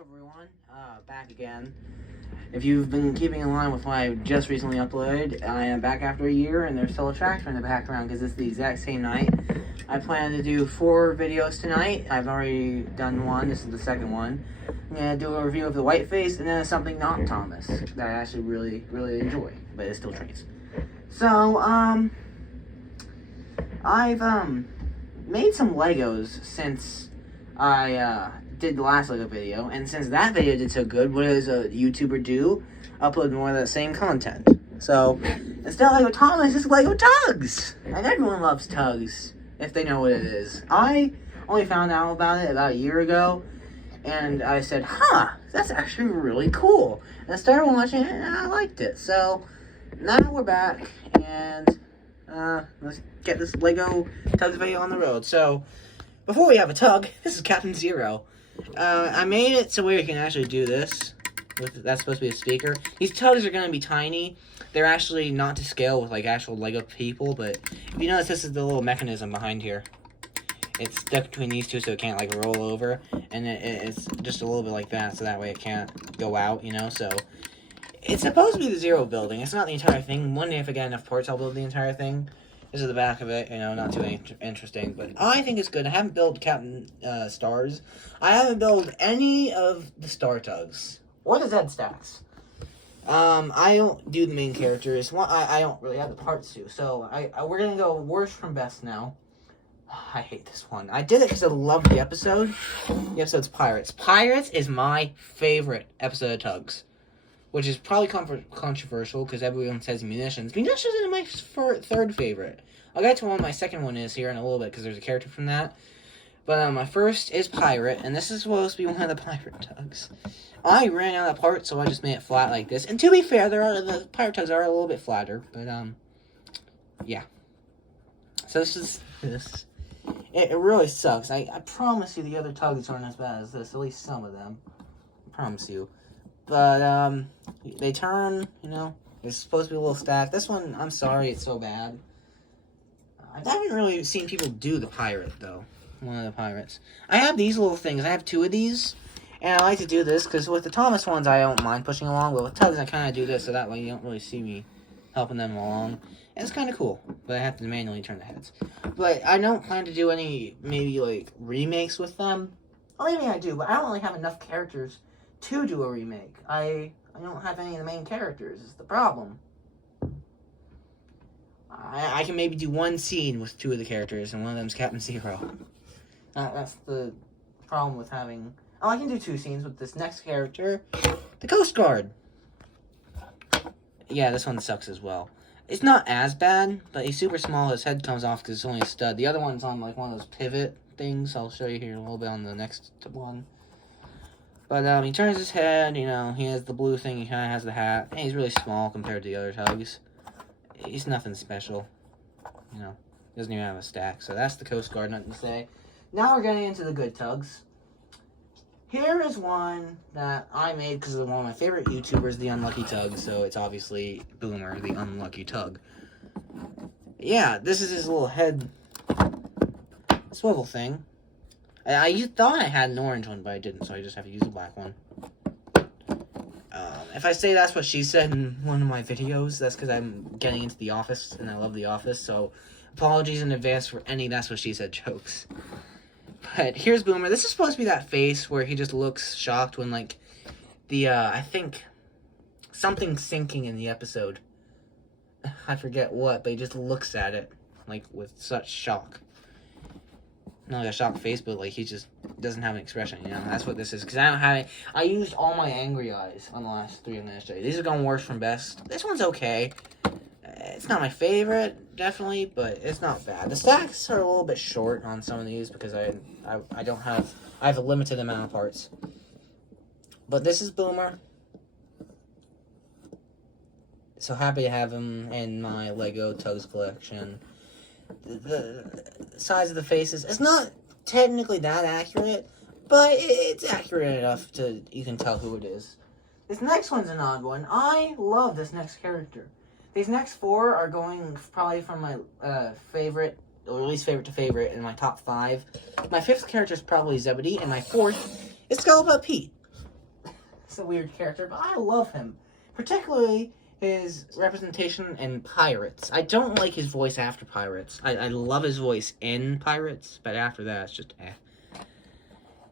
everyone, back again. If you've been keeping in line with what I just recently uploaded, I am back after a year, and there's still a tractor in the background because it's the exact same night. I plan to do 4 videos tonight. I've already done one. This is the second one. I'm going to do a review of the Whiteface, and then something not Thomas that I actually really enjoy, but it still trains. So, I've made some Legos since I did the last Lego video, and since that video did so good, what does a YouTuber do? Upload more of the same content. So, instead of Lego Thomas, it's Lego Tugs! And everyone loves Tugs, if they know what it is. I only found out about it about a year ago, and I said, that's actually really cool. And I started watching it, and I liked it. So, now we're back, and let's get this Lego Tugs video on the road. So, before we have a Tug, this is Captain Zero. I made it so where you can actually do this. That's supposed to be a speaker. These Tugs are going to be tiny. They're actually not to scale with like actual Lego people, but if you notice, this is the little mechanism behind here. It's stuck between these two so it can't like roll over, and it's just a little bit like that so that way it can't go out, you know, so it's supposed to be the Zero building. It's not the entire thing. One day if I get enough parts, I'll build the entire thing. This is the back of it, you know, not too interesting, but I think it's good. I haven't built Captain Stars. I haven't built any of the Star Tugs or the Zed Stacks. I don't do the main characters. I don't really have the parts to, so we're gonna go worst from best now. I hate this one. I did it because I loved the episode. The episode's Pirates. Pirates is my favorite episode of Tugs, which is probably controversial because everyone says Munitions. Munitions is my third favorite. I'll get to one my second one is here in a little bit because there's a character from that. But my first is Pirate, and this is supposed to be one of the Pirate Tugs. I ran out of parts, so I just made it flat like this. And to be fair, the Pirate Tugs are a little bit flatter, but yeah. So this is this. It really sucks. I promise you the other Tugs aren't as bad as this, at least some of them. I promise you. But, they turn, you know, it's supposed to be a little stacked. This one, I'm sorry, it's so bad. I haven't really seen people do the pirate, though. One of the pirates. I have these little things. I have 2 of these. And I like to do this, because with the Thomas ones, I don't mind pushing along. But with Tugs, I kind of do this, so that way you don't really see me helping them along. And it's kind of cool. But I have to manually turn the heads. But I don't plan to do any, maybe, like, remakes with them. Or maybe I do, but I don't really have enough characters to do a remake. I don't have any of the main characters, is the problem. I can maybe do 1 scene with 2 of the characters, and one of them's Captain Zero. That's the problem with having... Oh, I can do 2 scenes with this next character, the Coast Guard. Yeah, this one sucks as well. It's not as bad, but he's super small. His head comes off because it's only a stud. The other one's on like one of those pivot things. I'll show you here a little bit on the next one. But he turns his head, you know, he has the blue thing, he kind of has the hat. And he's really small compared to the other Tugs. He's nothing special, you know, doesn't even have a stack. So that's the Coast Guard, nothing to say. Now we're getting into the good Tugs. Here is one that I made because of one of my favorite YouTubers, The Unlucky Tug. So it's obviously Boomer, the Unlucky Tug. Yeah, this is his little head swivel thing. I thought I had an orange one, but I didn't, so I just have to use a black one. If I say that's what she said in one of my videos, that's because I'm getting into The Office, and I love The Office, so apologies in advance for any that's what she said jokes. But here's Boomer. This is supposed to be that face where he just looks shocked when, like, I think something's sinking in the episode. I forget what, but he just looks at it, like, with such shock. Not like a shocked face, but like he just doesn't have an expression, you know? That's what this is. Because I don't have it. I used all my angry eyes on the last 3 I'm going to show you. These are going worst from best. This one's okay. It's not my favorite, definitely, but it's not bad. The stacks are a little bit short on some of these because I have a limited amount of parts. But this is Boomer. So happy to have him in my Lego Tugs collection. The size of the faces, it's not technically that accurate, but it's accurate enough to you can tell who it is. This next one's an odd one. I love this next character. These next 4 are going probably from my favorite, or least favorite to favorite, in my top 5. My 5th character is probably Zebedee, and my 4th is Scuttlebutt Pete. a weird character, but I love him. Particularly his representation in Pirates. I don't like his voice after Pirates. I love his voice in Pirates, but after that, it's just eh.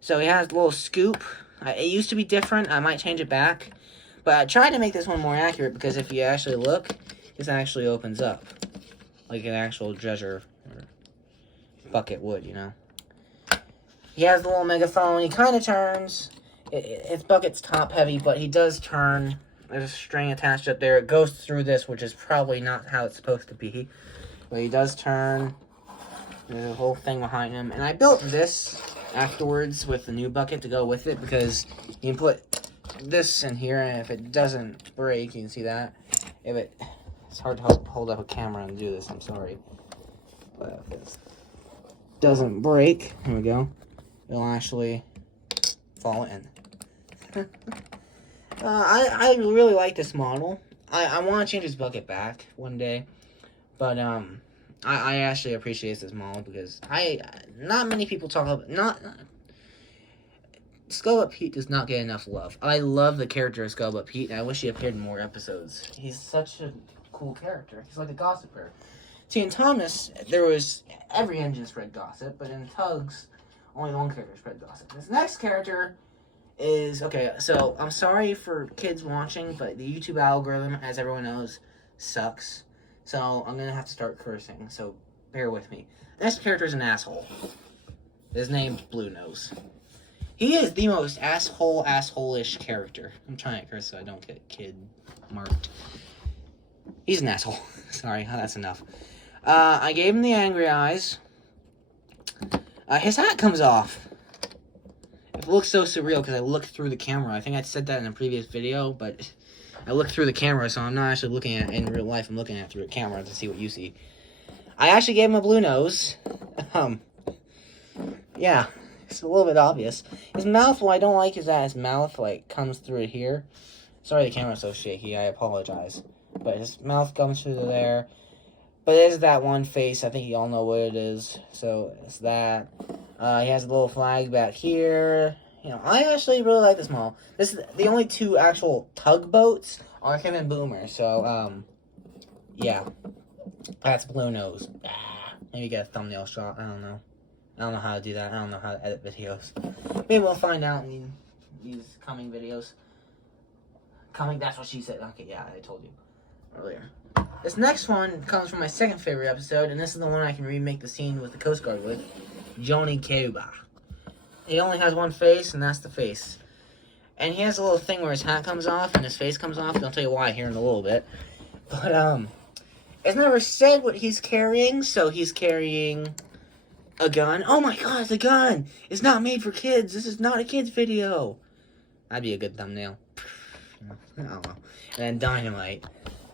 So he has a little scoop. It used to be different. I might change it back. But I tried to make this one more accurate because if you actually look, this actually opens up. Like an actual treasure or bucket would, you know. He has the little megaphone. He kind of turns. His bucket's top heavy, but he does turn. There's a string attached up there. It goes through this, which is probably not how it's supposed to be. But he does turn. There's a whole thing behind him. And I built this afterwards with the new bucket to go with it because you can put this in here, and if it doesn't break, you can see that. It's hard to hold up a camera and do this, I'm sorry. But if it doesn't break, here we go, it'll actually fall in. I really like this model. I want to change this bucket back one day, but I actually appreciate this model because not many people talk about Scuttlebutt Pete does not get enough love. I love the character of Scuttlebutt Pete, and I wish he appeared in more episodes. He's such a cool character. He's like a gossiper. See, in Thomas, every engine spread gossip, but in Tugs, only one character spread gossip. This next character is, okay, so I'm sorry for kids watching, but the YouTube algorithm, as everyone knows, sucks. So I'm going to have to start cursing, so bear with me. This character is an asshole. His name's Blue Nose. He is the most asshole-ish character. I'm trying to curse so I don't get kid marked. He's an asshole. Sorry, that's enough. I gave him the angry eyes. His hat comes off. It looks so surreal because I looked through the camera. I think I said that in a previous video, but I looked through the camera, so I'm not actually looking at it in real life. I'm looking at it through a camera to see what you see. I actually gave him a blue nose. Yeah. It's a little bit obvious. His mouth, what I don't like is that his mouth, like, comes through here. Sorry the camera's so shaky, I apologize. But his mouth comes through there. But it is that one face, I think you all know what it is. So, it's that. He has a little flag back here. You know, I actually really like this model. This is the only two actual tugboats are him and Boomer. So, yeah. That's Blue Nose. Maybe get a thumbnail shot, I don't know. I don't know how to do that. I don't know how to edit videos. Maybe we'll find out in these coming videos. That's what she said. Okay, yeah, I told you earlier. This next one comes from my second favorite episode, and this is the one I can remake the scene with the Coast Guard with. Johnny Cuba. He only has one face, and that's the face. And he has a little thing where his hat comes off and his face comes off. I'll tell you why here in a little bit. But, it's never said what he's carrying, so he's carrying a gun. Oh my god, it's a gun! It's not made for kids. This is not a kid's video. That'd be a good thumbnail. I don't know. And then dynamite.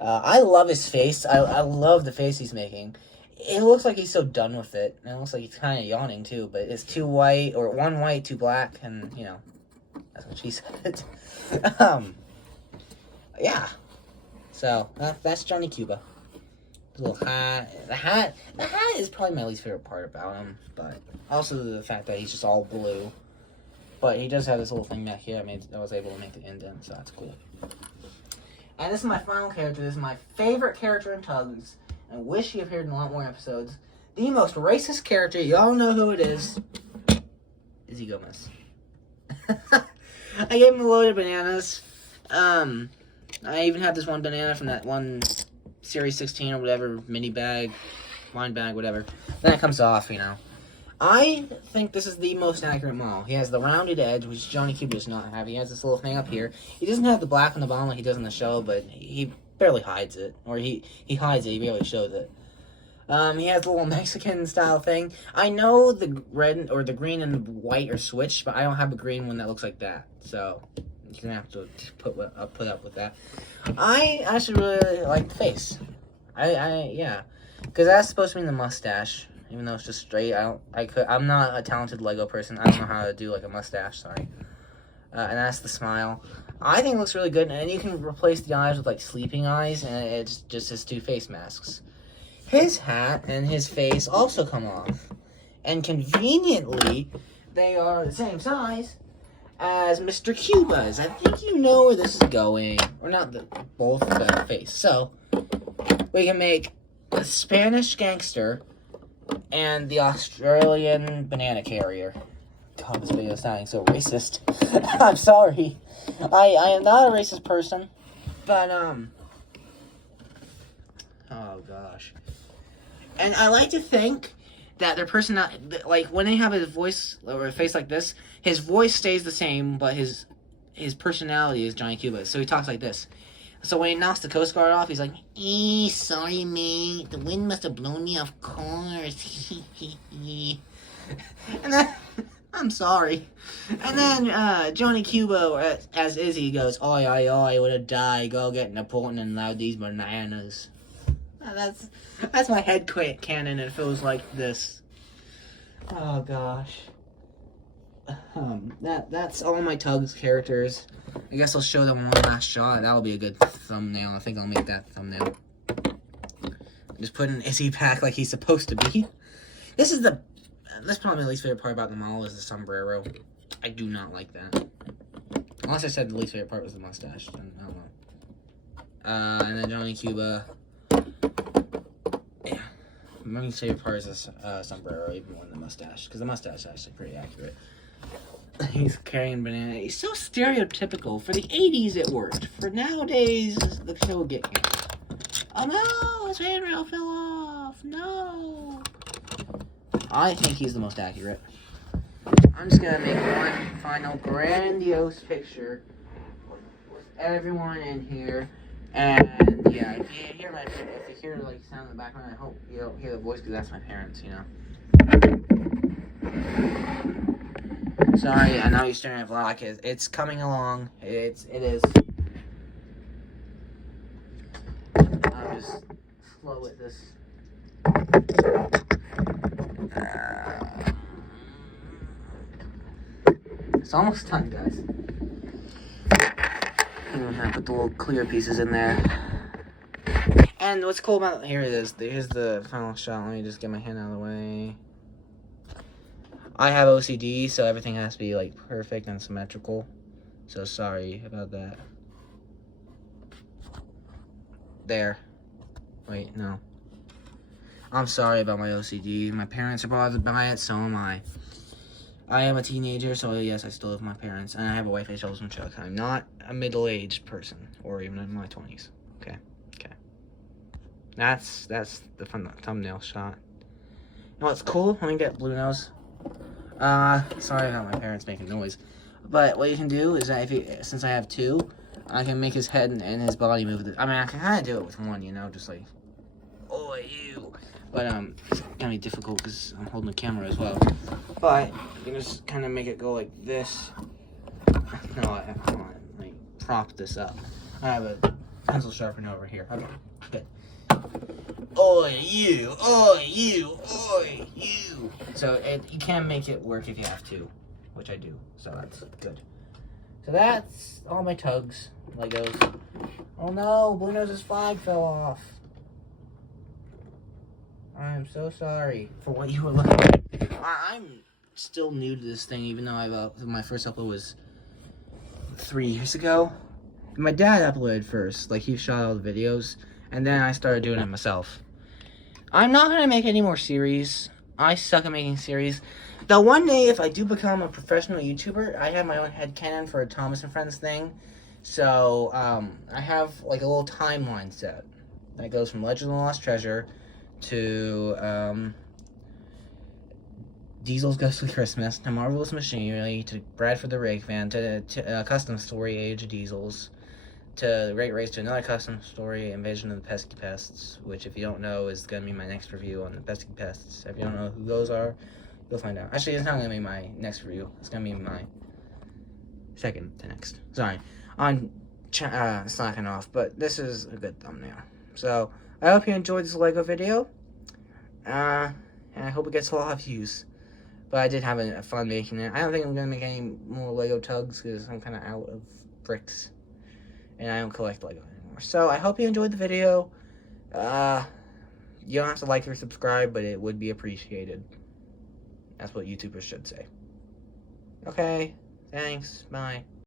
I love his face. I love the face he's making. It looks like he's so done with it. And it looks like he's kind of yawning too. But it's two white, or one white, two black, and you know, that's what she said. Yeah. So that's Johnny Cuba. Little hat. The hat is probably my least favorite part about him, but also the fact that he's just all blue. But he does have this little thing back here. I was able to make the indent, so that's cool. And this is my final character. This is my favorite character in Tugs. I wish he appeared in a lot more episodes. The most racist character. Y'all know who it is. Izzy Gomez. I gave him a load of bananas. I even had this one banana from that one Series 16 or whatever, mini bag, wine bag, whatever. Then it comes off, you know. I think this is the most accurate model. He has the rounded edge, which Johnny Cuba does not have. He has this little thing up here. He doesn't have the black on the bottom like he does in the show, but he barely hides it. Or he hides it, he barely shows it. He has the little Mexican style thing. I know the red or the green and the white are switched, but I don't have a green one that looks like that. So you're gonna have to put up with that. I actually really like the face. Yeah, because that's supposed to be the mustache, even though it's just straight. I'm not a talented Lego person. I don't know how to do like a mustache. Sorry. And that's the smile. I think it looks really good, and you can replace the eyes with like sleeping eyes, and it's just his two face masks. His hat and his face also come off, and conveniently, they are the same size. as Mr. Cuba's. I think you know where this is going. Or not both the face. So, we can make the Spanish gangster and the Australian banana carrier. God, this video is sounding so racist. I'm sorry. I am not a racist person. But, oh, gosh. And I like to think that their personality, like, when they have a voice or a face like this, his voice stays the same, but his personality is Johnny Cuba. So he talks like this. So when he knocks the Coast Guard off, he's like, sorry, mate. The wind must have blown me off course. And then, I'm sorry. And then Johnny Cuba, as Izzy, goes, oi, oi, oi, would have died. Go get Napoleon and loud these bananas. That's my head canon. It feels like this. Oh, gosh. That's all my Tugs characters. I guess I'll show them one last shot. That'll be a good thumbnail. I think I'll make that thumbnail. Just put an Izzy back like he's supposed to be. That's probably my least favorite part about the model is the sombrero. I do not like that. Unless I said the least favorite part was the mustache. I don't know. And then Johnny Cuba. Yeah. My least favorite part is the sombrero, even more than the mustache. Because the mustache is actually pretty accurate. He's carrying a banana. He's so stereotypical. For the 80s, it worked. For nowadays, the show will get canceled. Oh no! His handrail fell off! No! I think he's the most accurate. I'm just gonna make one final grandiose picture with everyone in here. And yeah, if you hear like sound in the background, I hope you don't hear the voice because that's my parents, you know. Sorry, I know you're staring at vlog. It's coming along. It is. I'll just slow with this. It's almost done, guys. I'm gonna put the little clear pieces in there. And what's cool about here's the final shot. Let me just get my hand out of the way. I have OCD, so everything has to be like perfect and symmetrical. So sorry about that. There. Wait, no. I'm sorry about my OCD. My parents are bothered by it, so am I. I am a teenager, so yes, I still live with my parents, and I have a wife, age from Chuck. I'm not a middle-aged person, or even in my 20s. Okay. That's the fun thumbnail shot. You know what's cool? Let me get Blue Nose. Sorry about my parents making noise. But what you can do is that since I have two, I can make his head and his body move. I mean, I can kind of do it with one, you know, just like, oh, you. But, it's gonna be difficult because I'm holding the camera as well. But, you can just kind of make it go like this. No, I have to, like, prop this up. I have a pencil sharpener over here. Okay, good. Oi, you! Oi, you! Oi, you! So, you can make it work if you have to, which I do. So, that's good. So, that's all my Tugs, Legos. Oh no, Blue Nose's flag fell off. I'm so sorry for what you were looking at. I'm still new to this thing, even though my first upload was 3 years ago. My dad uploaded first, like he shot all the videos, and then I started doing it myself. I'm not gonna make any more series. I suck at making series. Though one day, if I do become a professional YouTuber, I have my own headcanon for a Thomas and Friends thing. So, I have like a little timeline set that goes from Legend of the Lost Treasure to Diesel's Ghostly Christmas, to Marvelous Machinery, to Bradford the Rake Van, to Custom Story, Age of Diesels, to Great Race, to another custom story, Invasion of the Pesky Pests, which, if you don't know, is going to be my next review on the Pesky Pests. If you don't know who those are, you'll find out. Actually, it's not going to be my next review. It's going to be my second to next. Sorry. I'm slacking off, but this is a good thumbnail. So, I hope you enjoyed this Lego video. And I hope it gets a lot of views. But I did have fun making it. I don't think I'm going to make any more Lego Tugs because I'm kind of out of bricks. And I don't collect Lego anymore. So, I hope you enjoyed the video. You don't have to like or subscribe, but it would be appreciated. That's what YouTubers should say. Okay. Thanks. Bye.